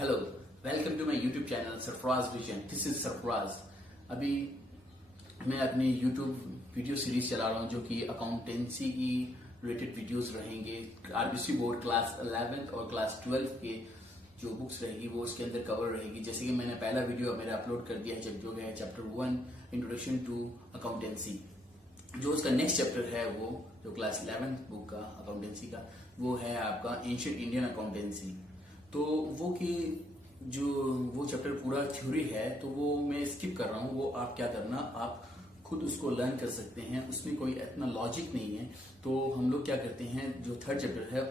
Hello, welcome to my YouTube channel Sarfaraz vision. This is Sarfaraz. अभी मैं अपनी यूट्यूब वीडियो सीरीज चला रहा हूँ जो कि अकाउंटेंसी की रिलेटेड वीडियोस रहेंगे। आरबीसी बोर्ड क्लास 11th और क्लास 12 के जो बुक्स रहेगी वो उसके अंदर कवर रहेगी। जैसे कि मैंने पहला वीडियो मेरा अपलोड कर दिया है जो है चैप्टर 1 इंट्रोडक्शन टू अकाउंटेंसी। जो उसका नेक्स्ट चैप्टर है वो जो क्लास 11th बुक का अकाउंटेंसी का वो है आपका एंशिएंट इंडियन अकाउंटेंसी। तो वो चैप्टर पूरा थ्योरी है तो वो मैं स्किप कर रहा हूँ। वो आप क्या करना, आप खुद उसको लर्न कर सकते हैं, उसमें कोई इतना लॉजिक नहीं है। तो हम लोग क्या करते हैं, जो थर्ड चैप्टर है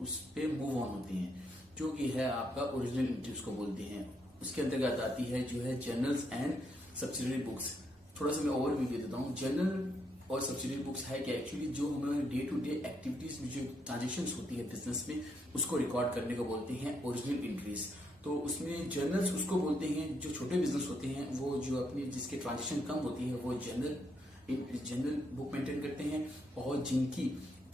उस पे मूव ऑन होते हैं, जो कि है आपका ओरिजिनल एंट्री उसको बोलते हैं। उसके अंतर्गत आती है जो है जर्नल्स एंड सब्सिडरी बुक्स। थोड़ा सा मैं ओवरव्यू दे देता हूँ। जर्नल और सब्सिडरी बुक्स है कि एक्चुअली जो हमारे डे टू डे एक्टिविटीज में जो ट्रांजेक्शन्स होती है बिजनेस में उसको रिकॉर्ड करने को बोलते हैं ओरिजिनल एंट्रीज। तो उसमें जर्नल्स उसको बोलते हैं जो छोटे बिजनेस होते हैं, वो जो अपनी जिसके ट्रांजेक्शन कम होती है वो जनरल बुक मेंटेन करते हैं, और जिनकी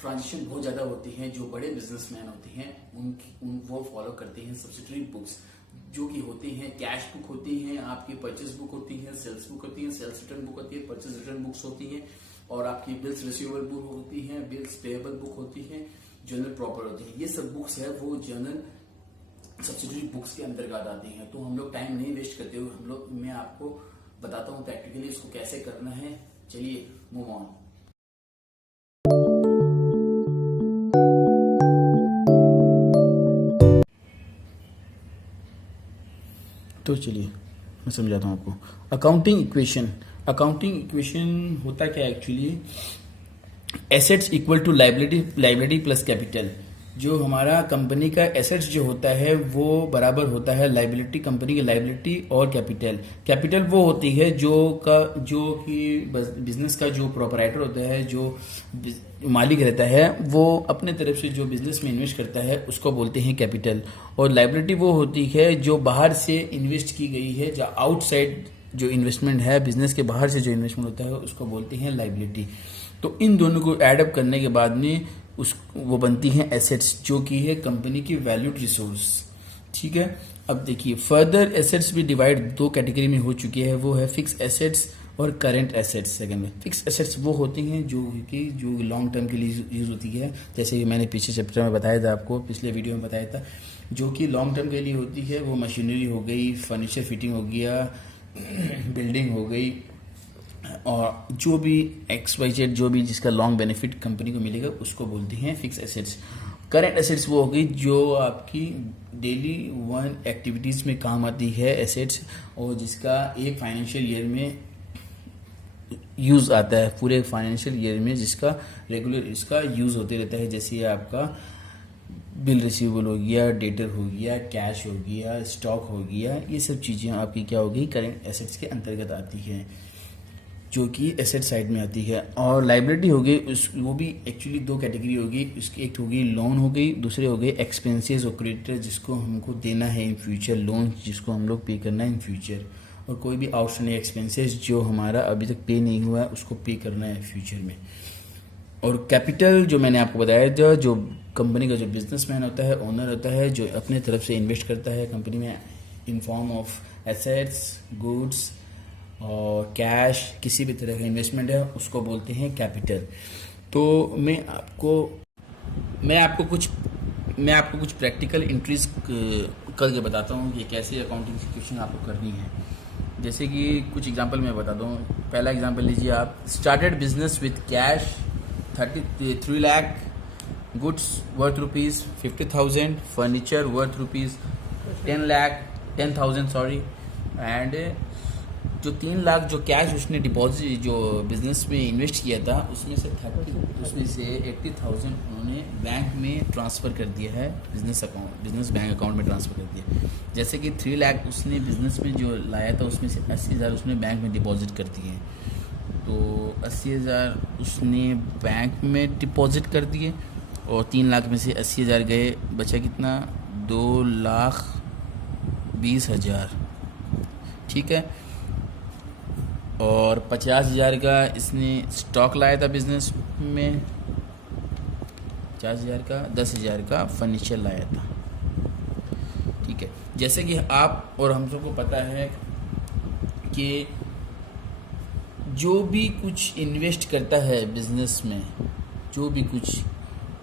ट्रांजेक्शन बहुत ज्यादा होती है जो बड़े बिजनेसमैन होते हैं वो फॉलो करते हैं सब्सिडरी बुक्स, जो कि होते हैं कैश बुक होती हैं, आपकी परचेस बुक होती है, सेल्स बुक होती है, सेल्स रिटर्न बुक होती है, परचेस रिटर्न बुक्स होती हैं, और आपकी बिल्स रिसीवेबल बुक होती है, बिल्स पेएबल बुक होती है, जनरल प्रॉपर होती है। ये सब बुक्स है वो जनरल सब्सिडरी बुक्स के अंतर्गत आती हैं। तो हम लोग टाइम नहीं वेस्ट करते हुए मैं आपको बताता हूँ प्रैक्टिकली इसको कैसे करना है। चलिए मूव ऑन। तो चलिए मैं समझाता हूँ आपको। अकाउंटिंग इक्वेशन होता क्या actually, assets equal to liability plus capital. जो हमारा कंपनी का एसेट्स जो होता है वो बराबर होता है लाइबिलिटी, कंपनी की लाइबिलिटी और कैपिटल वो होती है जो कि बिजनेस का जो प्रोपराइटर होता है, जो मालिक रहता है, वो अपने तरफ से जो बिजनेस में इन्वेस्ट करता है उसको बोलते हैं कैपिटल। और लाइबिलिटी वो होती है जो बाहर से इन्वेस्ट की गई है, जो आउटसाइड जो इन्वेस्टमेंट है, बिजनेस के बाहर से जो इन्वेस्टमेंट होता है उसको बोलते हैं लाइबिलिटी। तो इन दोनों को एडअप करने के बाद में वो बनती हैं एसेट्स, जो कि है कंपनी की वैल्यूड रिसोर्स। ठीक है, अब देखिए फर्दर एसेट्स भी डिवाइड दो कैटेगरी में हो चुकी है, वो है फिक्स एसेट्स और करंट एसेट्स। सेकंड में फिक्स एसेट्स वो होती हैं जो लॉन्ग टर्म के लिए यूज होती है, जैसे कि मैंने पीछे चैप्टर में बताया था आपको, पिछले वीडियो में बताया था। जो कि लॉन्ग टर्म के लिए होती है वो मशीनरी हो गई, फर्नीचर फिटिंग हो गया, बिल्डिंग हो गई, और जो भी XYZ जो भी जिसका लॉन्ग बेनिफिट कंपनी को मिलेगा उसको बोलते हैं फिक्स एसेट्स। करंट एसेट्स वो हो गई जो आपकी डेली वन एक्टिविटीज में काम आती है एसेट्स, और जिसका एक फाइनेंशियल ईयर में यूज आता है, पूरे फाइनेंशियल ईयर में जिसका रेगुलर इसका यूज होते रहता है। जैसे आपका बिल रिसीवेबल हो गया, डेटर हो गया, कैश हो गया, स्टॉक हो गया, ये सब चीजें आपकी क्या हो गई, करंट एसेट्स के अंतर्गत आती है, जो कि एसेट साइड में आती है। और लाइबिलिटी हो गई वो भी एक्चुअली दो कैटेगरी होगी, उसकी एक हो गई लोन हो गई, दूसरे हो गए एक्सपेंसेस और क्रेडिटर जिसको हमको देना है इन फ्यूचर, लोन जिसको हम लोग पे करना है इन फ्यूचर, और कोई भी आउटस्टैंडिंग एक्सपेंसेस जो हमारा अभी तक पे नहीं हुआ है उसको पे करना है फ्यूचर में। और कैपिटल जो मैंने आपको बताया था, जो कंपनी का जो बिजनेसमैन होता है, ओनर होता है, जो अपने तरफ से इन्वेस्ट करता है कंपनी में in form of assets, goods और कैश, किसी भी तरह का इन्वेस्टमेंट है उसको बोलते हैं कैपिटल। तो मैं आपको कुछ प्रैक्टिकल एंट्रीज करके बताता हूँ कि कैसे अकाउंटिंग की क्वेश्चन आपको करनी है। जैसे कि कुछ एग्जांपल मैं बताता हूँ। पहला एग्जांपल लीजिए आप, started business with cash 33 lakh, goods worth rupees 50,000, furniture worth rupees 10,000 sorry, and जो 3 लाख जो कैश उसने डिपॉजिट जो बिजनेस में इन्वेस्ट किया था उसमें से 80,000 उन्होंने बैंक में ट्रांसफ़र कर दिया है, बिजनेस बैंक अकाउंट में ट्रांसफ़र कर दिया। जैसे कि 3 लाख उसने बिजनेस में जो लाया था उसमें से 80,000 उसने बैंक में डिपॉजिट कर दिए, तो 80,000 उसने बैंक में डिपॉजिट कर दिए, और 3 लाख में से 80,000 गए, बचा कितना, 2,20,000। ठीक है, और 50,000 का इसने स्टॉक लाया था बिजनेस में, 50,000 का, 10,000 का फर्नीचर लाया था। ठीक है। जैसे कि आप और हम सबको पता है कि जो भी कुछ इन्वेस्ट करता है बिजनेस में, जो भी कुछ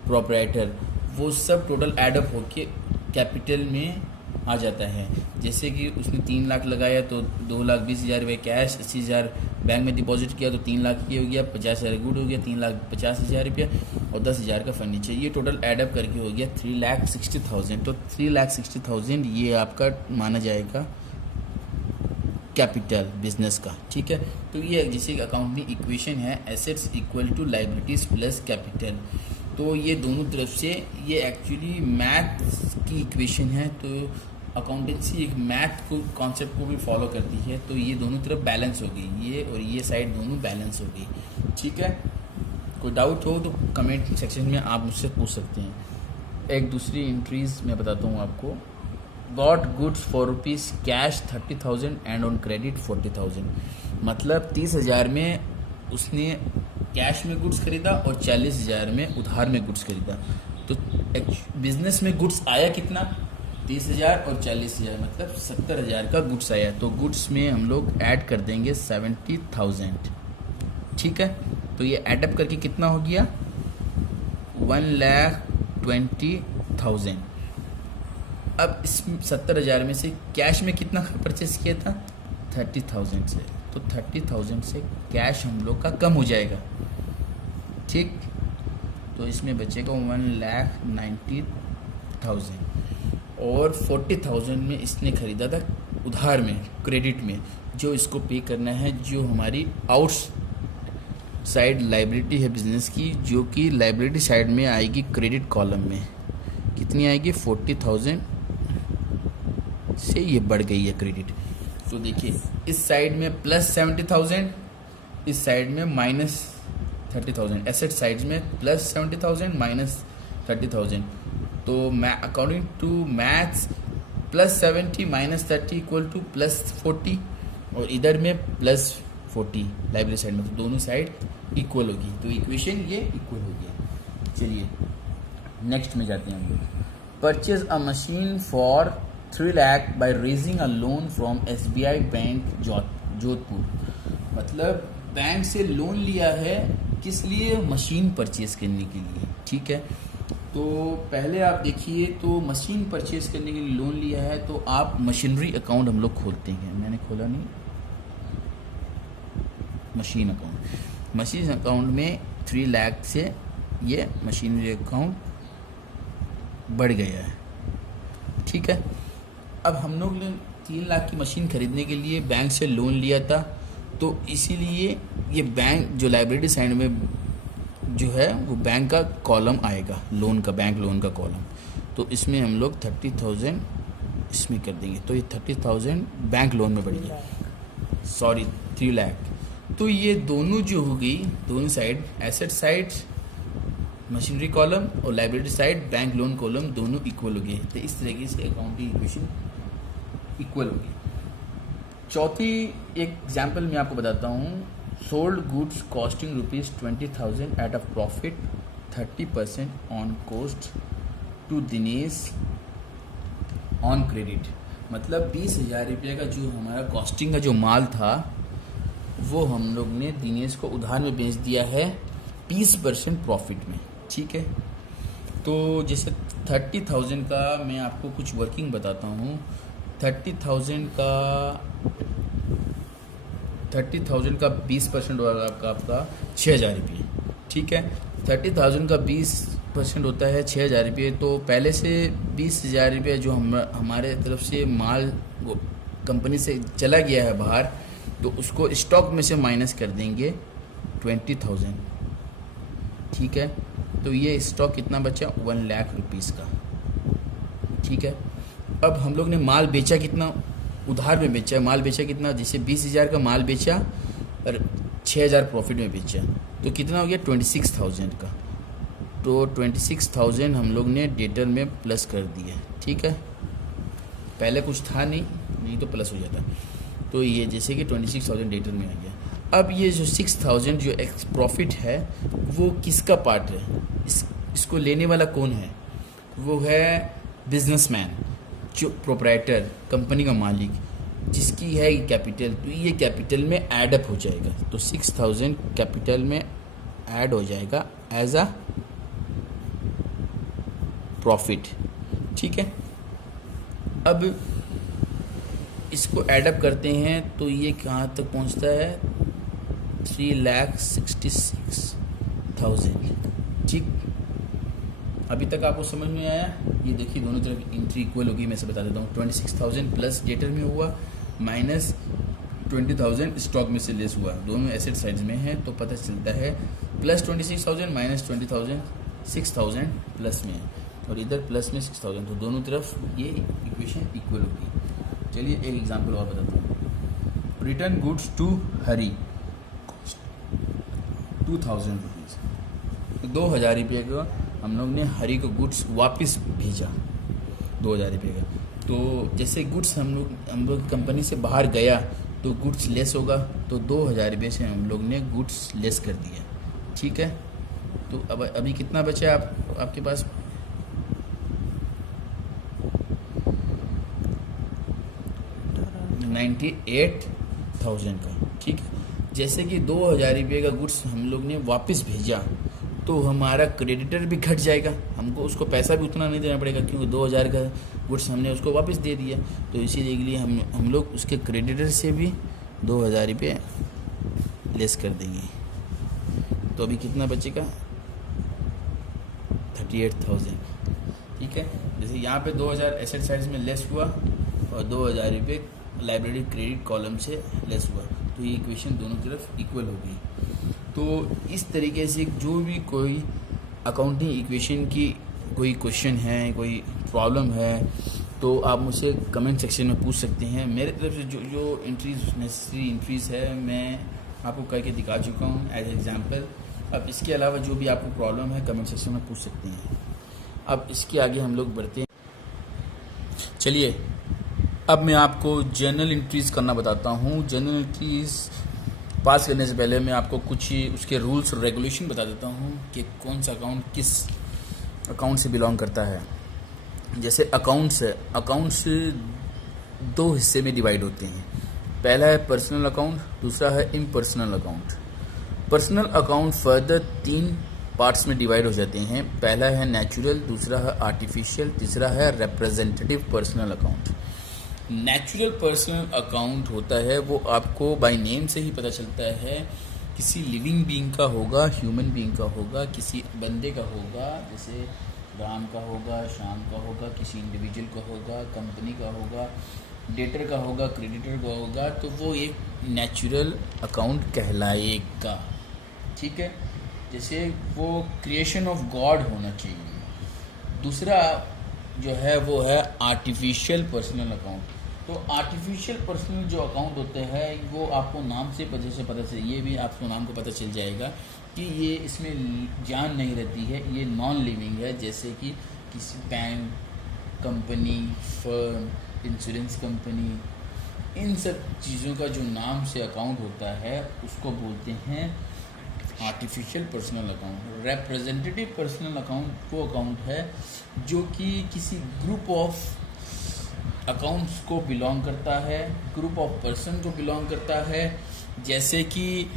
प्रोपराइटर, वो सब टोटल एडअप होके कैपिटल में आ जाता है। जैसे कि उसने 3 लाख लगाया तो 2,20,000 रुपये कैश, 80,000 बैंक में डिपॉजिट किया तो 3 लाख ये हो गया, 50,000 गुड हो गया, 3,50,000 रुपये और 10,000 का फर्नीचर, ये टोटल एडअप करके हो गया 3,60,000। तो 3,60,000 ये आपका माना जाएगा कैपिटल बिजनेस का, ठीक है। तो ये जैसे अकाउंटिंग इक्वेशन है, assets equal to liabilities plus capital. तो ये दोनों तरफ से ये एक्चुअली मैथ की इक्वेशन है, तो अकाउंटेंसी एक मैथ को कॉन्सेप्ट को भी फॉलो करती है। तो ये दोनों तरफ बैलेंस हो गई, ये और ये साइड दोनों बैलेंस हो गई, ठीक है। कोई डाउट हो तो कमेंट सेक्शन में आप मुझसे पूछ सकते हैं। एक दूसरी एंट्रीज मैं बताता हूँ आपको। Got goods for rupees cash 30,000 and on credit 40,000। मतलब 30,000 में उसने कैश में गुड्स खरीदा और 40,000 में उधार में गुड्स खरीदा। तो बिजनेस में गुड्स आया कितना, 30,000 और 40,000, मतलब 70,000 का गुड्स आया। तो गुड्स में हम लोग ऐड कर देंगे 70,000, ठीक है। तो ये एडअप करके कितना हो गया, 1,20,000। अब इस 70,000 में से कैश में कितना परचेस किया था, 30,000 से। तो 30,000 से कैश हम लोग का कम हो जाएगा, ठीक। तो इसमें बचेगा 1,90,000 और 40,000 में इसने खरीदा था उधार में, क्रेडिट में, जो इसको पे करना है, जो हमारी आउट साइड लाइबिलिटी है बिजनेस की, जो कि लाइबिलिटी साइड में आएगी क्रेडिट कॉलम में। कितनी आएगी, 40,000 से ये बढ़ गई है क्रेडिट। तो देखिए इस साइड में प्लस 70,000, इस साइड में माइनस 30,000। एसेट साइड में प्लस 70,000 माइनस 30,000। तो मैं according to maths plus 70 minus 30 equal to plus 40, और इधर में प्लस 40 लाइबिलिटी साइड में, तो दोनों साइड इक्वल होगी। तो इक्वेशन ये इक्वल हो गया। चलिए नेक्स्ट में जाते हैं हम लोग। Purchase a machine for 3 lakh by raising a loan from SBI bank Jodhpur. मतलब बैंक से लोन लिया है, किस लिए, मशीन परचेज करने के लिए, ठीक है। तो पहले आप देखिए, तो मशीन परचेज करने के लिए लोन लिया है, तो आप मशीनरी अकाउंट हम लोग खोलते हैं। मैंने खोला नहीं, मशीन अकाउंट में 3 लाख से ये मशीनरी अकाउंट बढ़ गया है, ठीक है। अब हम लोग ने 3 लाख की मशीन खरीदने के लिए बैंक से लोन लिया था, तो इसीलिए ये बैंक जो लाइबिलिटी साइड में जो है वो बैंक का कॉलम आएगा, लोन का, बैंक लोन का कॉलम। तो इसमें हम लोग 30,000 इसमें कर देंगे, तो ये 30,000 बैंक लोन में बढ़ गया, सॉरी 3 लाख। तो ये दोनों जो हो गई, दोनों side, asset side machinery column और liability side bank loan column, दोनों इक्वल हो गए। तो इस तरीके से अकाउंटिंग इक्वेशन इक्वल हो गई। चौथी एक एग्जाम्पल मैं आपको बताता हूँ। Sold goods costing ₹20,000 at a profit 30% on cost to Dinesh on credit. मतलब 20,000 रुपये का जो हमारा कॉस्टिंग का जो माल था, वो हम लोग ने दिनेश को उधार में बेच दिया है 20% प्रॉफिट में, ठीक है। तो जैसे 30,000 का मैं आपको कुछ वर्किंग बताता हूँ। 30,000 का 20% होगा आपका 6,000 रुपये, ठीक है। 30,000 का 20% होता है 6,000 रुपये। तो पहले से 20,000 रुपये जो हमारे तरफ से माल वो कंपनी से चला गया है बाहर, तो उसको स्टॉक में से माइनस कर देंगे 20,000, ठीक है। तो ये स्टॉक कितना बचा, 1 लाख रुपीज़ का, ठीक है। अब हम लोग ने माल बेचा कितना, उधार में बेचा, माल बेचा कितना, जैसे 20,000 का माल बेचा और 6,000 प्रॉफिट में बेचा, तो कितना हो गया 26,000 का। तो 26,000 हम लोग ने डेटर में प्लस कर दिया, ठीक है। पहले कुछ था नहीं तो प्लस हो जाता। तो ये जैसे कि 26,000 डेटर में आ गया। अब ये जो 6,000 जो एक्स प्रॉफिट है, वो किसका पार्ट है, इसको लेने वाला कौन है, वो है बिजनेसमैन। जो प्रोप्राइटर कंपनी का मालिक जिसकी है कैपिटल, तो ये कैपिटल में ऐड अप हो जाएगा, तो 6000 कैपिटल में ऐड हो जाएगा एज अ प्रॉफिट। ठीक है, अब इसको ऐडअप करते हैं तो ये कहाँ तक पहुँचता है, 3,66,000। ठीक, अभी तक आपको समझ में आया? ये देखिए दोनों तरफ एंट्री इक्वल होगी, मैं से बता देता हूँ। 26,000 प्लस डेटर में हुआ माइनस 20,000 स्टॉक में से लेस हुआ, दोनों एसेट साइड्स में है, तो पता चलता है प्लस 26,000 माइनस 20,000 6,000 प्लस में है, और इधर प्लस में 6,000, तो दोनों तरफ ये इक्वेशन इक्वल होगी। चलिए एक एग्जांपल और बताता हूँ। Return goods to Hari 2,000 rupees, 2,000 रुपये का हम लोग ने हरी को गुड्स वापस भेजा 2,000 रुपये का। तो जैसे गुड्स हम लोग कंपनी से बाहर गया तो गुड्स लेस होगा, तो 2,000 रुपये से हम लोग ने गुड्स लेस कर दिया। ठीक है, तो अब अभी कितना बचा आपके पास, 98,000 का। ठीक है, जैसे कि 2,000 रुपये का गुड्स हम लोग ने वापस भेजा तो हमारा क्रेडिटर भी घट जाएगा, हमको उसको पैसा भी उतना नहीं देना पड़ेगा क्योंकि 2,000 का गुड्स हमने उसको वापस दे दिया, तो इसीलिए के लिए हम लोग उसके क्रेडिटर से भी 2,000 रुपये लेस कर देंगे। तो अभी कितना बचेगा, 38,000। ठीक है, जैसे यहाँ पे 2,000 एसेट साइड में लेस हुआ और 2,000 रुपये लाइब्रेरी क्रेडिट कॉलम से लेस हुआ, तो ये इक्वेशन दोनों तरफ इक्वल हो गई। तो इस तरीके से जो भी कोई अकाउंटिंग इक्वेशन की कोई क्वेश्चन है, कोई प्रॉब्लम है, तो आप मुझसे कमेंट सेक्शन में पूछ सकते हैं। मेरे तरफ से जो एंट्रीज नेसेसरी एंट्रीज है मैं आपको करके दिखा चुका हूँ एज एग्जांपल। अब इसके अलावा जो भी आपको प्रॉब्लम है कमेंट सेक्शन में पूछ सकते हैं। अब इसके आगे हम लोग बढ़ते हैं। चलिए अब मैं आपको जर्नल एंट्रीज़ करना बताता हूँ। जर्नल एंट्रीज़ पास करने से पहले मैं आपको कुछ उसके रूल्स और रेगुलेशन बता देता हूँ कि कौन सा अकाउंट किस अकाउंट से बिलोंग करता है। जैसे अकाउंट्स है, अकाउंट्स 2 हिस्से में डिवाइड होते हैं। पहला है पर्सनल अकाउंट, दूसरा है impersonal account. Personal account further 3 parts में डिवाइड हो जाते हैं। पहला है नेचुरल, दूसरा है आर्टिफिशियल, तीसरा है representative personal account. Natural personal account होता है वो आपको बाय नेम से ही पता चलता है, किसी लिविंग बीइंग का होगा, ह्यूमन बीइंग का होगा, किसी बंदे का होगा, जैसे राम का होगा, श्याम का होगा, किसी इंडिविजुअल का होगा, कंपनी का होगा, डेटर का होगा, क्रेडिटर का होगा, तो वो एक नेचुरल अकाउंट कहलाएगा। ठीक है, जैसे वो क्रिएशन ऑफ गॉड होना चाहिए। दूसरा जो है वो है आर्टिफिशियल पर्सनल अकाउंट। तो आर्टिफिशियल पर्सनल जो अकाउंट होते हैं वो आपको नाम से पता चल, ये भी आपको नाम को पता चल जाएगा कि ये इसमें जान नहीं रहती है, ये नॉन लिविंग है। जैसे कि किसी bank, company, firm, insurance company, इन सब चीज़ों का जो नाम से अकाउंट होता है उसको बोलते हैं artificial personal account. Representative personal account वो अकाउंट है जो कि किसी ग्रुप ऑफ अकाउंट्स को बिलोंग करता है, ग्रुप ऑफ पर्सन को बिलोंग करता है। जैसे कि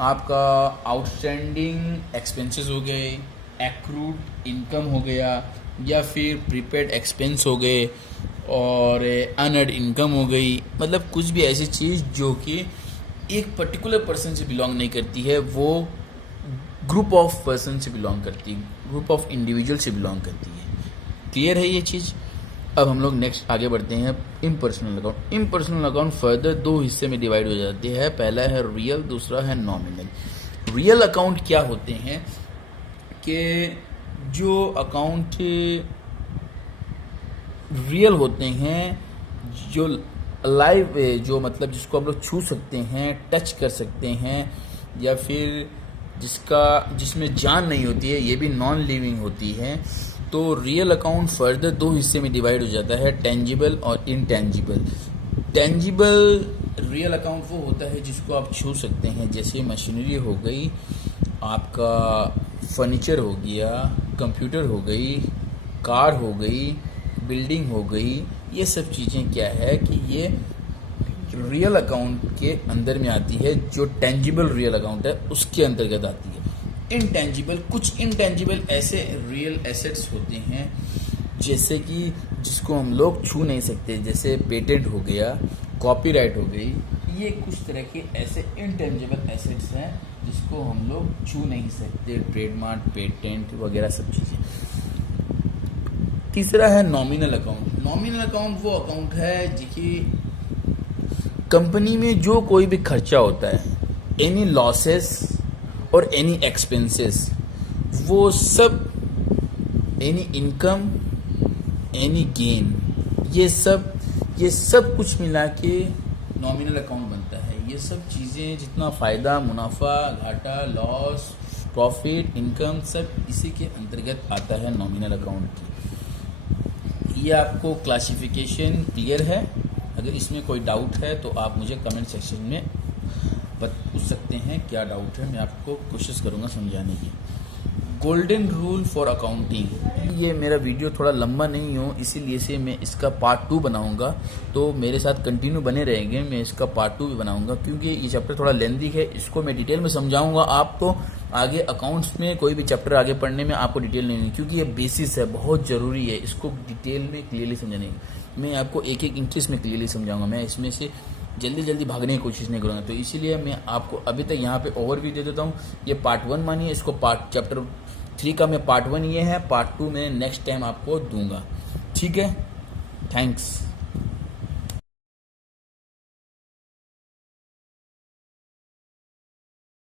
आपका आउटस्टैंडिंग एक्सपेंसेस हो गए, एक्रूड इनकम हो गया, या फिर प्रीपेड एक्सपेंस हो गए, और अनअर्न्ड इनकम हो गई। मतलब कुछ भी ऐसी चीज़ जो कि एक पर्टिकुलर पर्सन से बिलोंग नहीं करती है, वो ग्रुप ऑफ पर्सन से बिलोंग करती है, ग्रुप ऑफ इंडिविजुअल से बिलोंग करती है। क्लियर है ये चीज़? अब हम लोग नेक्स्ट आगे बढ़ते हैं impersonal account. Impersonal account further 2 हिस्से में डिवाइड हो जाती है। पहला है रियल, दूसरा है नॉमिनल। रियल अकाउंट क्या होते हैं कि जो अकाउंट रियल होते हैं, जो लाइव, जो मतलब जिसको आप लोग छू सकते हैं, टच कर सकते हैं, या फिर जिसमें जान नहीं होती है, ये भी नॉन लिविंग होती है। तो रियल अकाउंट फर्दर 2 हिस्से में डिवाइड हो जाता है, टेंजिबल और इनटेंजिबल। टेंजिबल रियल अकाउंट वो होता है जिसको आप छू सकते हैं, जैसे मशीनरी हो गई, आपका फर्नीचर हो गया, कंप्यूटर हो गई, कार हो गई, बिल्डिंग हो गई, ये सब चीज़ें क्या है कि ये रियल अकाउंट के अंदर में आती है, जो टेंजिबल रियल अकाउंट है उसके अंतर्गत आती है। इनटेंजिबल, कुछ इनटेंजिबल ऐसे रियल एसेट्स होते हैं जैसे कि जिसको हम लोग छू नहीं सकते, जैसे पेटेंट हो गया, कॉपीराइट हो गई, ये कुछ तरह के ऐसे इनटेंजिबल एसेट्स हैं जिसको हम लोग छू नहीं सकते, ट्रेडमार्क, पेटेंट वगैरह सब चीज़ें। तीसरा है नॉमिनल अकाउंट। नॉमिनल अकाउंट वो अकाउंट है जिसकी कंपनी में जो कोई भी खर्चा होता है, एनी लॉसेस और एनी एक्सपेंसेस, वो सब, एनी इनकम, एनी गेन, ये सब कुछ मिला के नॉमिनल अकाउंट बनता है। ये सब चीज़ें, जितना फ़ायदा, मुनाफा, घाटा, लॉस, प्रॉफिट, इनकम, सब इसी के अंतर्गत आता है नॉमिनल अकाउंट की। ये आपको क्लासिफिकेशन क्लियर है? अगर इसमें कोई डाउट है तो आप मुझे कमेंट सेक्शन में पूछ सकते हैं क्या डाउट है, मैं आपको कोशिश करूँगा समझाने की। गोल्डन रूल फॉर अकाउंटिंग, ये मेरा वीडियो थोड़ा लंबा नहीं हो इसीलिए से मैं इसका पार्ट 2 बनाऊंगा, तो मेरे साथ कंटिन्यू बने रहेंगे। मैं इसका पार्ट 2 भी बनाऊंगा क्योंकि ये चैप्टर थोड़ा लेंदी है, इसको मैं डिटेल में समझाऊंगा आपको। आगे अकाउंट्स में कोई भी चैप्टर आगे पढ़ने में आपको डिटेल नहीं, क्योंकि ये बेसिस है, बहुत ज़रूरी है इसको डिटेल में क्लियरली समझाने की। मैं आपको एक एक इंटरेस्ट में क्लियरली समझाऊंगा, मैं इसमें से जल्दी भागने की कोशिश नहीं करूँगा। तो इसीलिए मैं आपको अभी तक यहाँ पे ओवरव्यू दे देता हूँ। ये पार्ट 1 मानिए, इसको पार्ट चैप्टर 3 का मैं पार्ट 1 ये है, पार्ट 2 मैं नेक्स्ट टाइम आपको दूंगा। ठीक है, थैंक्स।